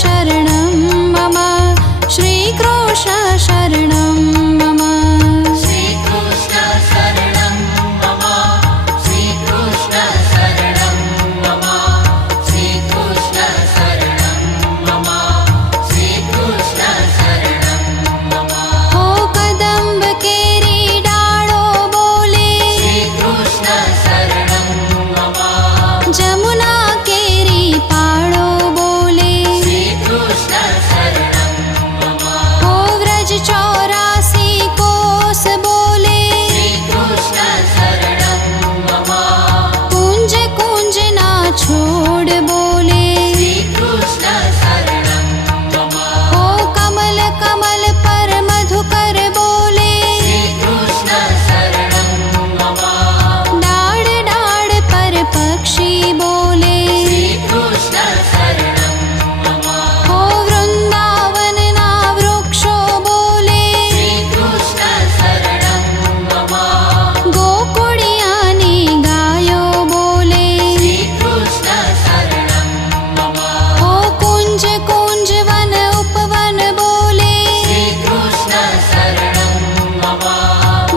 शरणं मम श्रीकृष्ण शरणं मम श्रीकृष्ण शरणं मम श्रीकृष्ण शरणं मम श्रीकृष्ण शरणं मम श्रीकृष्ण शरणं मम हो कदम्ब केरी डाळो बोले श्रीकृष्ण शरणं मम जमुना केरी पाळो बोले श्रीकृष्ण शरणं मम हो व्रज 84 कोस बोले श्रीकृष्ण शरणं मम कुंज कुंज ना छोड़ बोले श्रीकृष्ण शरणं मम हो कमल कमल पर मधुकर बोले श्रीकृष्ण शरणं मम डाड़ डाड़ पर पक्षी बोले श्रीकृष्ण शरणं मम हो वृंदावन ना वृक्षो बोले श्रीकृष्ण शरणं मम गोकुड़ियानी गायो बोले श्रीकृष्ण शरणं मम हो कुंज कुंज वन उपवन बोले श्रीकृष्ण शरणं मम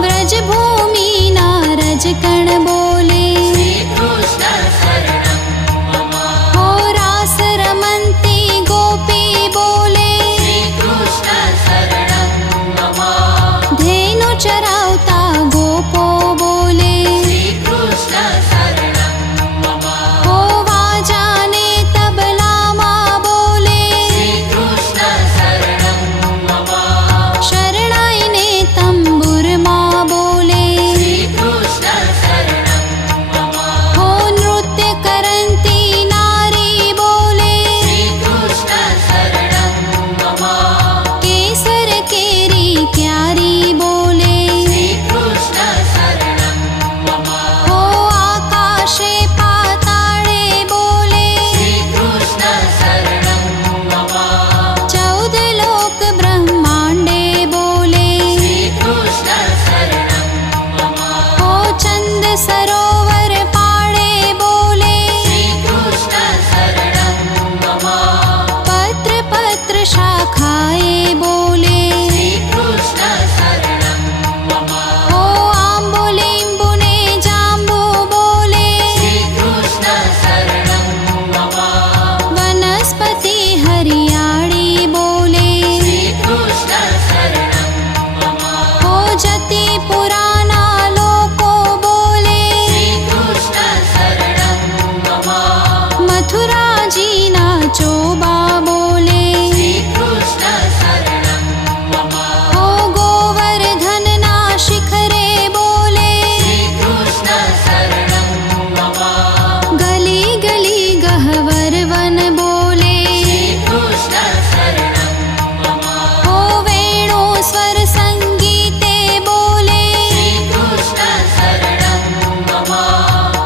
व्रज भूमि ना रजकण बोले श्रीकृष्ण शरणं मम हो रास रमन्ती गोपी बोले श्रीकृष्ण शरणं मम धेनु चरावता गोपो बोले श्रीकृष्ण शरणं मम हो वाजाने तबला मा बोले श्रीकृष्ण शरणं मम शरणाई ने तंबुर मा बोले श्रीकृष्ण शरणं मम हो नृत्य करंती नारी बोले श्रीकृष्ण शरणं मम केसर केरी क्यारी बोले श्रीकृष्ण शरणं मम हो आकाशे पाताळे बोले श्रीकृष्ण शरणं मम 14 लोक ब्रह्मांडे बोले श्रीकृष्ण शरणं मम हो चंद सरोवर पाड़े बोले श्रीकृष्ण शरणं मम पत्र पत्र शाखाए बोले श्रीकृष्ण शरणं मम हो आंबुलिंबु ने जांबू बोले श्रीकृष्ण शरणं मम वनस्पति हरियाणी बोले श्रीकृष्ण शरणं मम हो जति पुराना लोको बोले श्रीकृष्ण शरणं मम मथुरा जी ना चोबा बोले श्रीकृष्ण शरणं मम हो गोवर्धन ना शिखरे बोले श्रीकृष्ण शरणं मम कड़ा करंता मोर बोले श्रीकृष्ण शरणं मम श्रीकृष्ण शरणं मम श्रीकृष्ण शरणं मम श्रीकृष्ण शरणं मम हो गली गली गहवर वन बोले हो वेणु स्वर संगीते बोले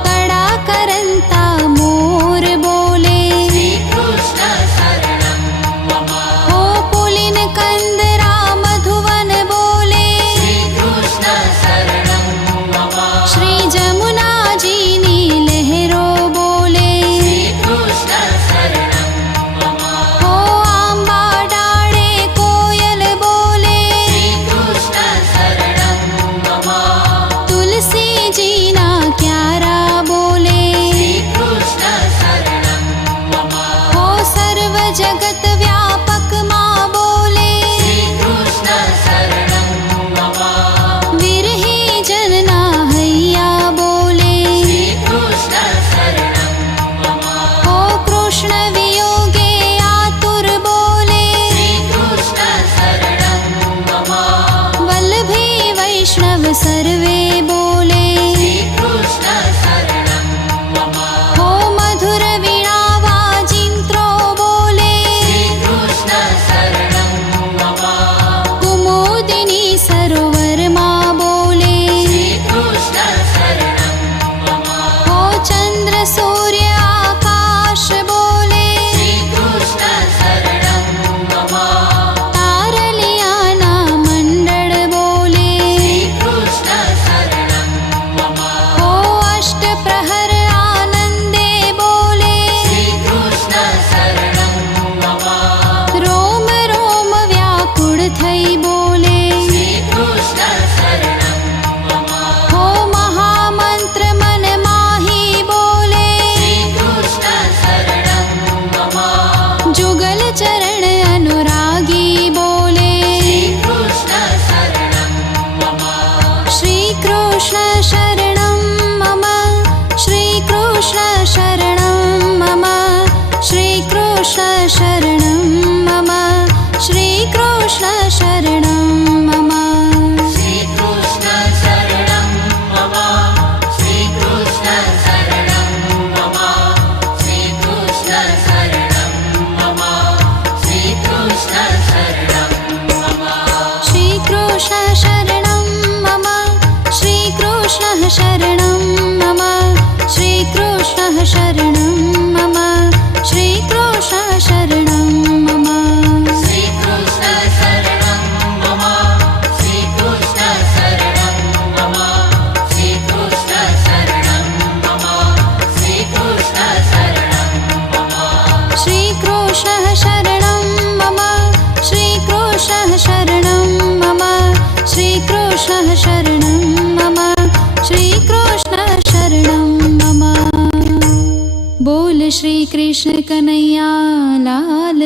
कड़ा करंता मोर बोले श्रीकृष्ण शरणं शरणं मम श्रीकृष्ण शरणं मम श्रीकृष्ण शरणं मम श्रीकृष्ण शरणं मम श्रीकृष्ण शरणं मम श्रीकृष्ण शरणं मम श्रीकृष्ण शरणं मम श्रीकृष्ण शरणं मम श्रीकृष्ण शरणं मम श्रीकृष्ण शरणं मम बोल श्री कृष्ण कन्हैया लाल